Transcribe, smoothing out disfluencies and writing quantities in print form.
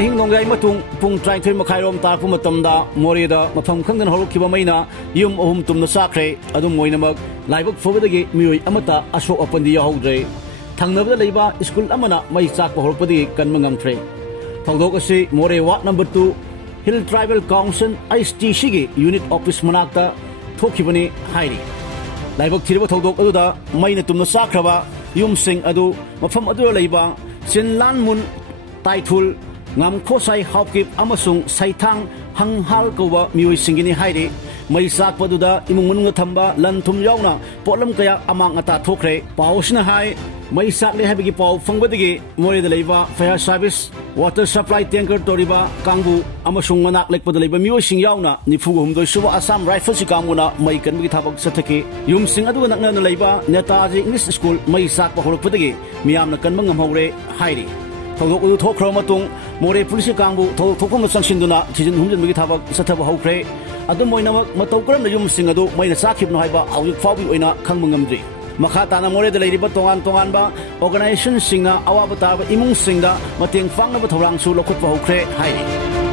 अहिंग नोंगाई मतुंग पुंग ट्राइथोई मखाइरोम तारपु मतमदा मोरेदा मफम खंगन हौरखिबा मैना युम अहुम तुमना साख्रे अदुम मोइनमक लाइबक फोबदगी मियोय अमता अशोक अपंदी याहौद्रे थंगनबदा लेबा स्कूल अमना मै चाकपा हौरपदगी कन्म ngamfre थौदोक असि मोरे वार्ड नंबर 2 हिल ट्राइबल काउंसिल ISTC गी यूनिट ऑफिस मनाक्ता थोखिबनी हाइरी लाइबक थिरबा थौदोक अदुदा मैना तुमना साख्रबा युम सिंग अदु मफम अदु लेबा सिनलान मुन ताइथुल ngam khosai hawkip amasung saithang hanghal kowa mioi singini haire mai sak paduda imung munga thamba lan thum yauna polam kaya amang ata thokre pausna hai mai sak le habigi pau fangbadigi moi da leiba fire service water supply tanker toriba kangbu amasung manak lekpada leiba mioi sing yauna nifugo humdoi suba assam rifle sikamuna mai kanbi thabak sathaki yum sing adu nakna na leiba netaji english school mai sak pa horokpadagi miyamna kanbang ngamhore haire थौदोक उदु थोखरो मतुंग मोरे police कांगबु थोखम संसिंदुना थिजिन हुमजनबगी थाबक सथब हौख्रे अदुम मोइनमक मतौ करम yum सिंग अदु मैना साखिबनो हाइबा आउजिक फाउबी ओइना खंग मंगमद्रि मखा ताना मोरे the लेरिबा तोंगान तोंगानबा organisation सिंगा अवाब ताब इमुंग सिंगा मतेंग फांगनब थौरांगसु लखुतबा हौख्रे हाइरि